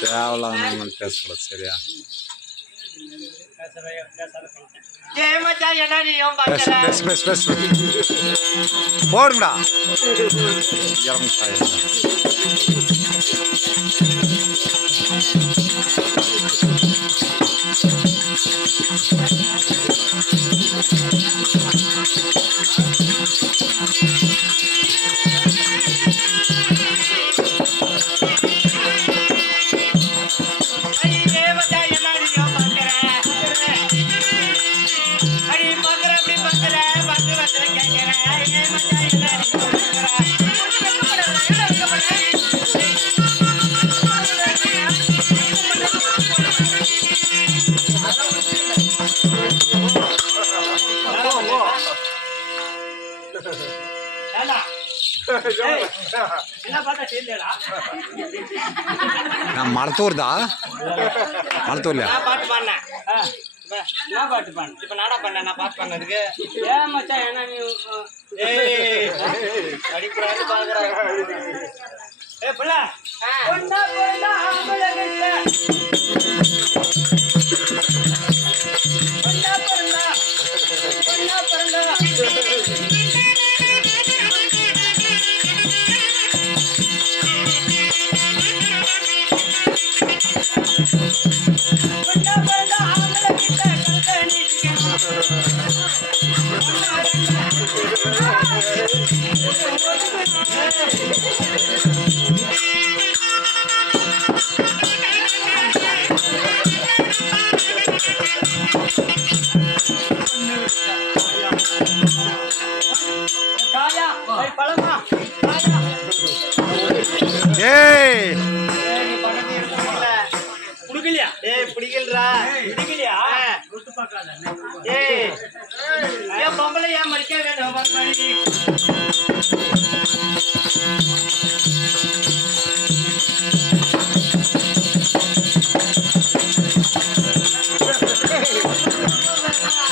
தேவையில்லாம பேசக்கூடாது சரியா? பேசு பேசு பேசு போடுங்கடா. நான் மலத்தூர் தான். மலத்தூர்ல பாட்டு பாடினேன். என்ன பாட்டு பாடு? இப்ப நாடா பண்ண நான் பாட்டு பண்ணதுக்கு ஏன் மச்சான் என்ன நீ அடிக்கிறாரு பாக்குறாரு. ஏ புள்ள பொண்ணா பொண்ணா ஆம்பளை கிட்ட பொண்ணா பொண்ணா பொண்ணா பொண்ணா பொம்பளை ஏன் மறிக்க வேணும்?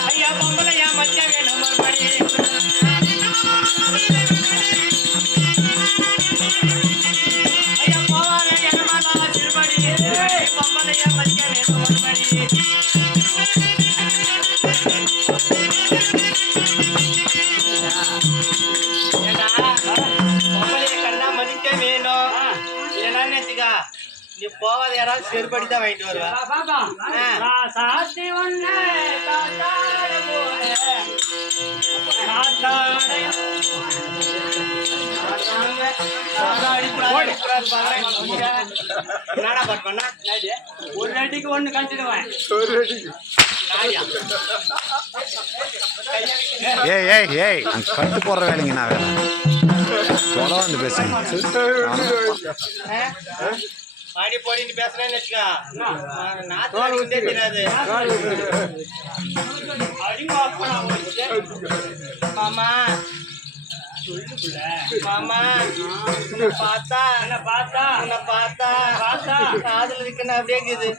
ஐயா பொம்பளை ஏன் மறிக்க வேணும்? ஐயா போவாங்க என்னமாடா திருப்படி பொம்பளை ஏன் மறிக்க வேணும்? நீ போவாத யாராவது செருப்படி தான் வாங்கிட்டு வருவா. என்னடா பாட்டு பண்ண? ஒரு அடிக்கு ஒண்ணு கழிச்சிடுவேன். ஏய் ஏய் ஏய் கட்டு போடுற வேலைங்க நான் வேலை சொல்ல வந்து பேசுங்க. பாடி போடின்னு பேசுறேன்னு வச்சுக்கா நாத்து தெரியாது. மாமா மாமா பார்த்தா காதல் இருக்கணும் அப்படியே இருக்குது.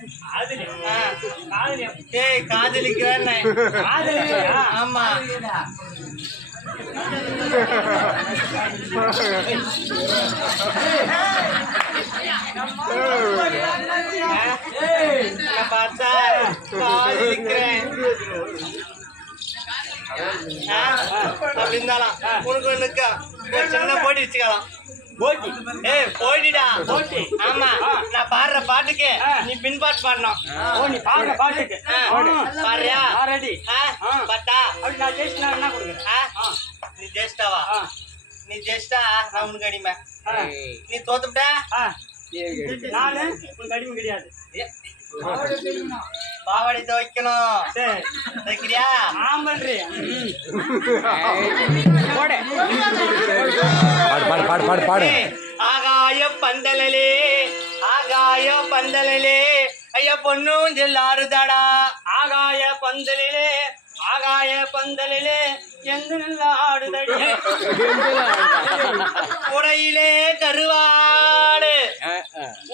ஏய் காதலிக்கிறேன். ஆமா பார்த்தா காதலிக்கிறேன் அப்படி இருந்தாலும் உனக்கு ஒண்ணுக்கா சின்ன போட்டி வச்சுக்கலாம். போட்டிடா போட்டி. ஆமா நான் பாடுற பாட்டுக்கு நீ பின்பாட்டு பாடணும். நீ பாடுற பாட்டுக்கு பாடுறியா? பாட்டா நான் ஜெயிச்சா என்ன கொடுக்குறேன்? நீ ஜெயிச்சிட்டாவா? நீ ஜெயிச்சிட்டா நான் உனக்கு அடிமை. நீ தோத்துட்டா நானு உனக்கு அடிமை கிடையாது. பாவாடை துவைக்கணும். தைக்கிறியா? ஆம்பல்றி பாடு. ஆகாய பந்தலே ஆகாய பந்தலே ஐயா பொண்ணும் ஜெல்லாருதாடா. ஆகாய பந்தலே ஆகாய பந்தலே எந்த ஆடுதடி உடையிலே கருவாடு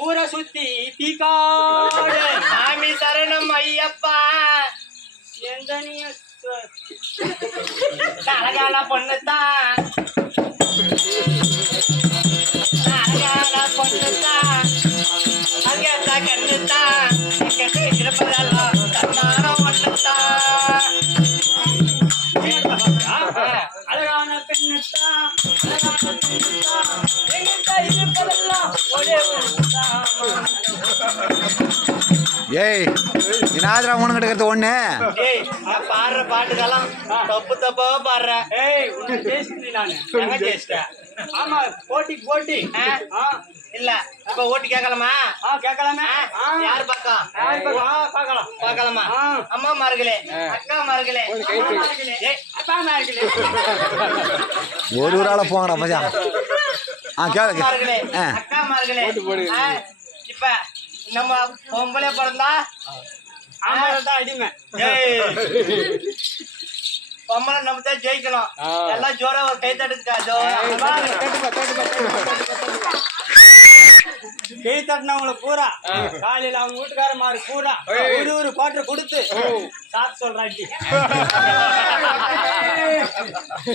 ஊரை சுத்தி தீக்காடு. சாமி சரணம் ஐயப்பா எந்த நீ அழகான பொண்ணுத்தான் அழகான பொண்ணுத்தான் அங்க ஏய் இனாதிரா உனக்கு இருக்கிறது ஒண்ணு. ஏய் நான் பாடுற பாட்டுக்கெல்லாம் தப்பு தப்பாவா பாடுறேன். ஏய் உன்னை பேசிட்டு நானு எங்க ஜெயிச்சிட்டேன்? ஆமா போட்டி போட்டி இல்ல இப்ப ஓட்டு கேட்கலாமா? கேட்கலாமே. யாரு பக்கம் பார்க்கலாம் பார்க்கலாமா? அம்மா மார்களே, அக்கா மார்களே, ஏய், அப்பா மார்களே, ஒரு ஒரு ஆளா போங்கடா மச்சான். கேளு மார்களே, அக்கா மார்களே. இப்ப நம்ம பொம்பளை பிறந்தா ஆமாதான் அடிமை. ஏய், பொம்பளை நம்ம தான் ஜெயிக்கணும். எல்லாம் ஜோரா ஒரு கை தட்டுக்கா கை தட்டினவங்களை பூரா காலையில அவங்க வீட்டுக்காரமாரு பூரா ஒரு பாட்டு கொடுத்து சாப்பிட்டு சொல்றாட்டி